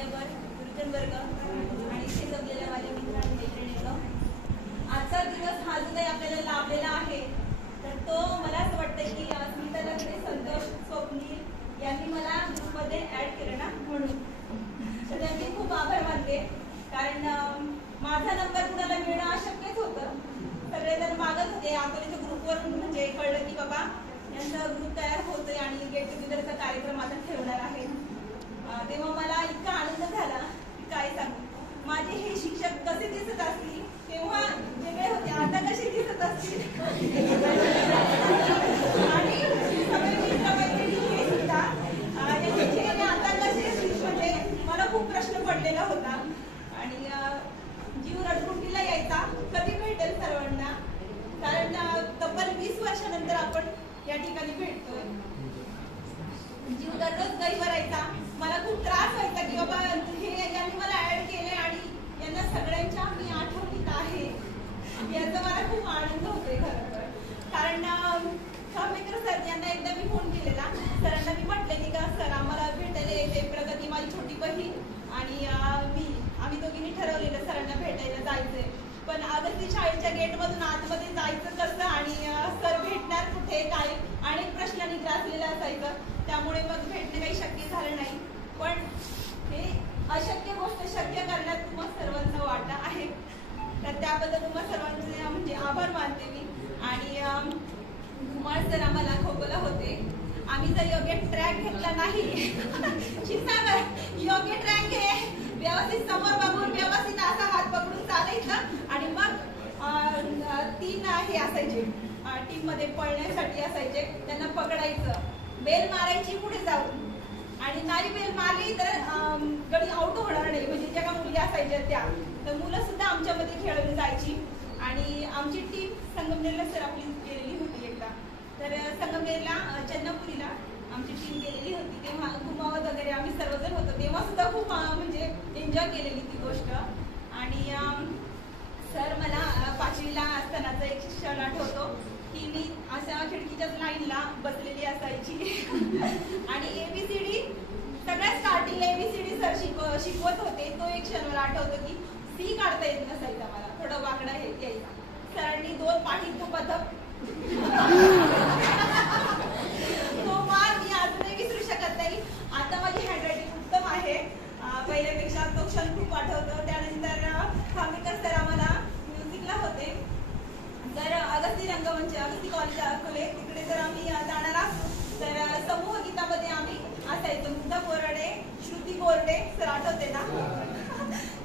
मान्यवर गुरुजन वर्ग आणि इथे जमलेल्या माझ्या मित्र आणि मैत्रिणींनो, आजचा दिवस हा जो काही आपल्याला लाभलेला आहे तर तो मला असं वाटतं की स्मिता लग्ने, संतोष, स्वप्नील यांनी मला ग्रुपमध्ये ऍड केलं ना, म्हणून तर त्यांचे खूप आभार मानते. कारण माझा नंबर कुणाला मिळणं अशक्यच होतं. सगळेजण मागत होते. आतोलीच्या ग्रुपवरून म्हणजे कळलं की बाबा यांचा ग्रुप तयार होतोय आणि गेट टुगेदरचा कार्यक्रम आता ठेवणार आहे. तेव्हा मला इतका आनंद झाला की काय सांगू. माझे हे शिक्षक कसे दिसत असतील तेव्हा वेगळे होते, आता कसे दिसत असतील आणि सगळे मित्र मैत्रिणी हे सुद्धा यांचे चेहरे आता कसे असतील म्हणजे मला खूप प्रश्न पडलेला होता. आणि जीव रडकुंडीला यायचा कधी भेटेल सर्वांना, कारण तब्बल 20 वर्षानंतर आपण या ठिकाणी भेटतोय. जीव दररोज गई भरायचा. मला खूप त्रास व्हायचा की बाबा हे यांनी मला ऍड केले आणि यांना सगळ्यांच्या मी आठवणीत आहे, याचा मला खूप आनंद होतोय खरं तर. कारण खांबेकर सर यांना एकदा मी फोन केलेला. सरांना मी म्हटले की का सर आम्हाला भेटायला यायचे. प्रगती माझी छोटी बहीण आणि आम्ही दोघींनी ठरवलेलं सरांना भेटायला जायचंय. पण अगदी शाळेच्या गेटमधून आतमध्ये जायचं कसं आणि सर भेटणार कुठे काय अनेक प्रश्नांनी ग्रासलेलं असायचं. त्यामुळे मग भेटणे काही शक्य झालं नाही. पण हे अशक्य गोष्ट शक्य करण्यात तुम्हा सर्वांचा वाटा आहे, तर त्याबद्दल तुम्हा सर्वांचे म्हणजे आभार मानते मी. आणि धुमाळ सर आम्हाला खोकला होते. आम्ही जर योग्य ट्रॅक घेतला नाही योग्य ट्रॅक घे, व्यवस्थित समोर बघून व्यवस्थित असा हात पकडून चालायचं आणि मग 3 हे असायचे टीम मध्ये पळण्यासाठी असायचे, त्यांना पकडायचं, बेल मारायची पुढे जाऊन आणि नाही बेल मारली तर गडी आउट होणार नाही. म्हणजे ज्या का मुली असायच्या त्या तर मुलं सुद्धा आमच्यामध्ये खेळून जायची. आणि आमची टीम संगमनेरला सर आपली गेलेली होती एकदा, तर संगमनेरला चन्नपुरीला आमची टीम गेलेली होती. तेव्हा घुमावत वगैरे आम्ही सर्वजण होतो. तेव्हा सुद्धा खूप म्हणजे एन्जॉय केलेली ती गोष्ट. आणि सर मला 5वीला असतानाचा एक क्षण आठवतो की मी अशा खिडकीच्याच लाईनला बसलेली असायची आणि ABCD सगळ्यात स्टार्टिंगला ABCD सर शिकवत होते. तो एक क्षण मला आठवतो की C काढता येत नसायचा मला, थोडं वाकडा हे यायचा. सरांनी 2 पाठीत दुपथक तो मार मी अजूनही विसरू शकत नाही. आता माझी हँडरायटिंग उत्तम आहे, पहिल्यापेक्षा तो क्षण खूप आठवतो. त्यानंतर खांबेकर सर आम्हाला म्युझिकला होते. तर अगस्ती रंगमंच, अगस्ती कॉलेज अकोले तिकडे जर आम्ही जाणार असतो तर समूह गीतामध्ये आम्ही असायचो. मुग्धा बोराडे, श्रुती गोरडे सर आठवते ना,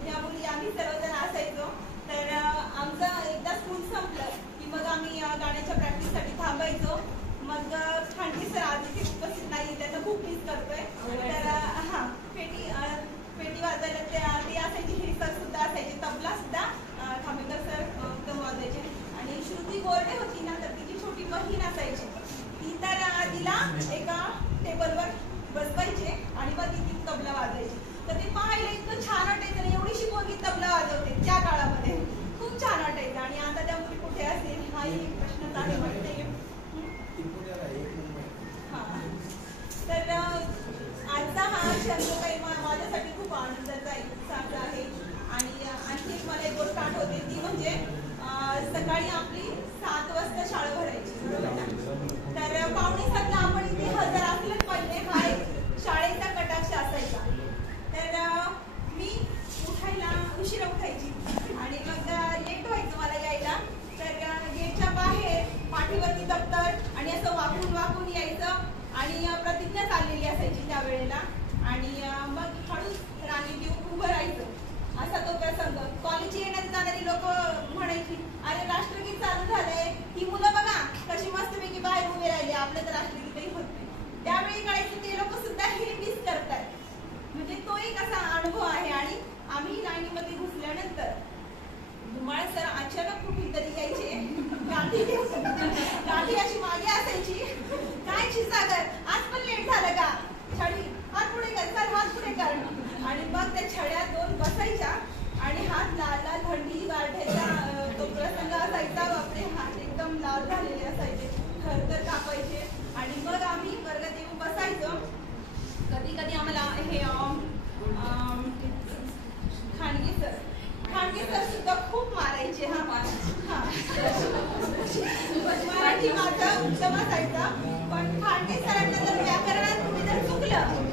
या मुली आम्ही सर्वजण असायचो. तर आमचं एकदा स्कूल संपलं की मग आम्ही गाण्याच्या प्रॅक्टिससाठी थांबायचो. मग खांडे सर आज इथे उपस्थित नाही, त्यांना खूप मिस करतोय. तर पेटी वाजायला ते असायची, हे सर सुद्धा असायचे, तबला सुद्धा खांबेकर सर उत्तम वाजायचे. आणि श्रुती गोरडे होती ना, तर तिची छोटी बहीण असायची. ती तर तिला एका टेबलवर बसवायचे आणि मग ती तबला वाजायची. तर ते पाहायला इतकं छान वाटायचं. एवढीशी पोरगी तबला वाजवते त्या काळामध्ये, खूप छान वाटायचं. आणि आता त्या मुली कुठे असेल हाही एक प्रश्नच आहे वाटते. तर आजचा हा क्षण जो काही माझ्यासाठी खूप आनंदाचा आहे. आणि आणखी एक मला एक गोष्ट आठवते ती म्हणजे सकाळी आपली 7 वाजता शाळा भरायची, बरोबर ना. तर 6:45ला आपण इथे हजर असलंच पाहिजे, हा एक शाळेचा कटाक्ष असायचा. तर मी उठायला उशिरा उठायची आणि मग लेट व्हायचं मला यायला. तर गेटच्या बाहेर पाठीवरती दप्तर आणि असं वाकून यायचं आणि प्रतिज्ञा चाललेली असायची त्यावेळेला. आणि मग हळूच रांगेत येऊन उभं राहायचं, असा तो प्रसंग. कॉलेजची येणारी जाणारी लोक म्हणायची अरे राष्ट्रगीत केलं